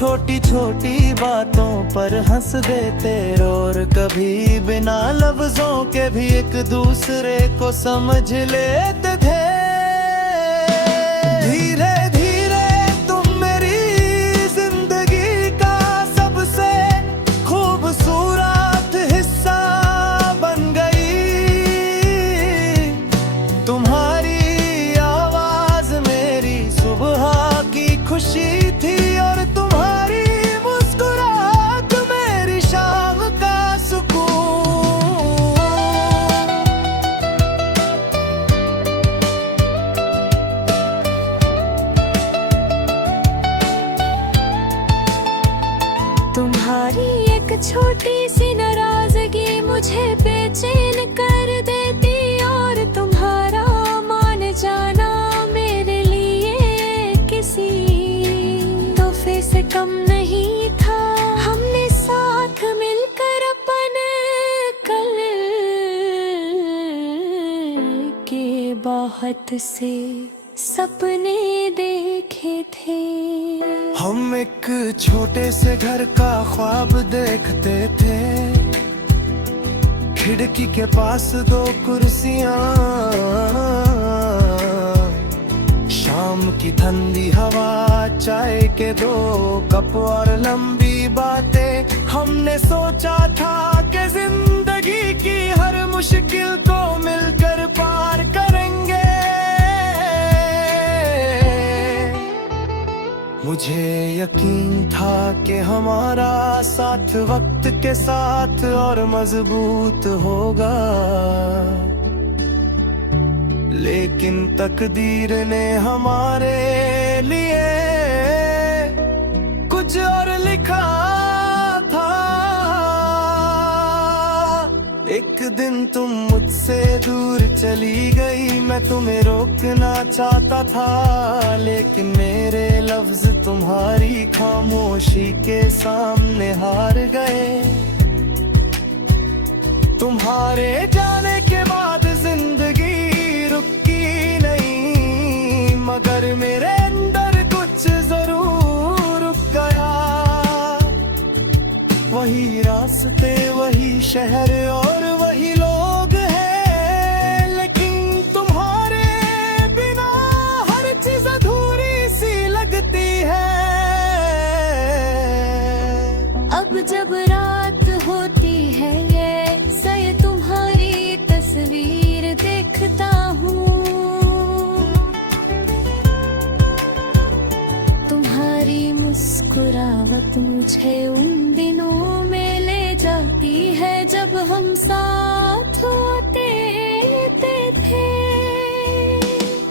छोटी छोटी बातों पर हंस देते और कभी बिना लफ्जों के भी एक दूसरे को समझ लेते थे। धीरे धीरे तुम मेरी जिंदगी का सबसे खूबसूरत हिस्सा बन गई। तुम्हारी आवाज मेरी सुबह की खुशी थी और तुम्हारी मुस्कुराहट मेरी शाम का सुकून। तुम्हारी एक छोटी सी नाराजगी मुझे बेचैन कर देती और तुम्हारा मान जाना मेरे लिए किसी तोहफे से कम नहीं था। हमने साथ मिलकर अपने कल के बहुत से सपने देखे थे। हम एक छोटे से घर का ख्वाब देखते थे, खिड़की के पास दो कुर्सियां, शाम की ठंडी हवा, चाय के दो कप और लंबी बातें। हमने सोचा था कि जिंदगी की हर मुश्किल को मिलकर पार करेंगे। मुझे यकीन था कि हमारा साथ वक्त के साथ और मजबूत होगा, लेकिन तकदीर ने हमारे लिए कुछ और लिखा था। एक दिन तुम मुझसे दूर चली गई, मैं तुम्हें रोकना चाहता था, लेकिन मेरे लफ्ज तुम्हारी खामोशी के सामने हार गए। तुम्हारे जाने के बाद जिंदगी रुकी नहीं, मगर मेरे अंदर कुछ जरूर रुक गया। वही रास्ते, वही शहर और वही लोग हैं, लेकिन तुम्हारे बिना हर चीज अधूरी सी लगती है। अब जब रात होती है ऐसा ये तुम्हारी तस्वीर देखता हूँ। तुम्हारी मुस्कुराहट मुझे उन दिनों में ले जाती है जब हम साथ होते थे।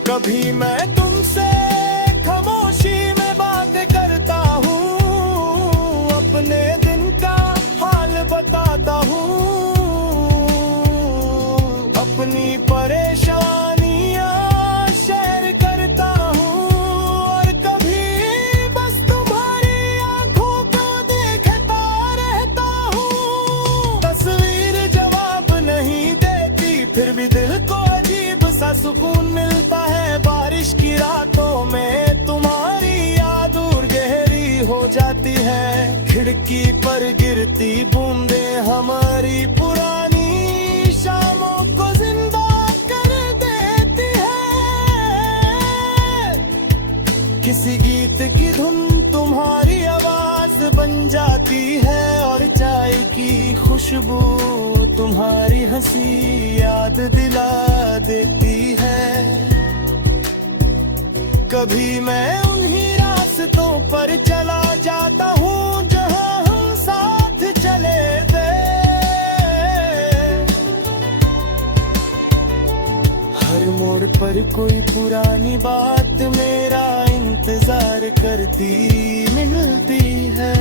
कभी मैं तुमसे खामोशी में बातें करता हूँ, अपने दिन का हाल बताता हूँ, अपनी परेशानियाँ शेयर करता हूँ, और कभी बस तुम्हारी आंखों को देखता रहता हूँ। तस्वीर जवाब नहीं देती, फिर भी दिल को अजीब सा सुकून मिलता है। बारिश की रातों में तुम्हारी याद और गहरी हो जाती है, खिड़की पर गिरती बूंदें हमारी पुरानी शामों को जिंदा कर देती है। किसी गीत की धुन तुम्हारी आवाज बन जाती है, और चाय की खुशबू तुम्हारी हंसी याद दिला देती है। कभी मैं उन्हीं रास्तों पर चला जाता हूँ जहाँ हम साथ चले थे। हर मोड़ पर कोई पुरानी बात मेरा इंतजार करती मिलती है।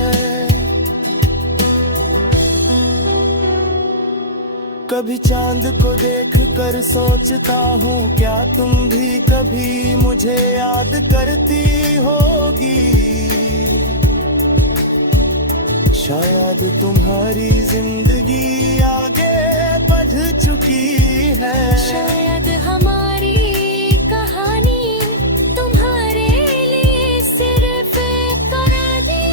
कभी चांद को देख कर सोचता हूँ, क्या तुम भी कभी मुझे याद करती होगी। शायद तुम्हारी जिंदगी आगे बढ़ चुकी है, शायद हमारी कहानी तुम्हारे लिए सिर्फ एक कहानी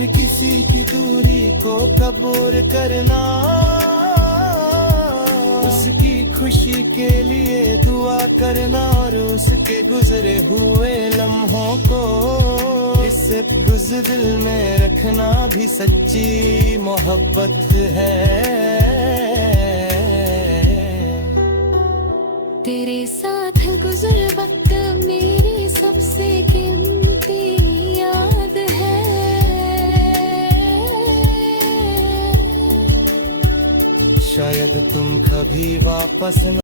हर किसी की दूरी को कबूल करना, उसकी खुशी के लिए दुआ करना और उसके गुजरे हुए लम्हों को इस गुज़दिल में रखना भी सच्ची मोहब्बत है। तेरे साथ गुजर वक्त मेरी सबसे कीमती याद है। शायद तुम कभी वापस न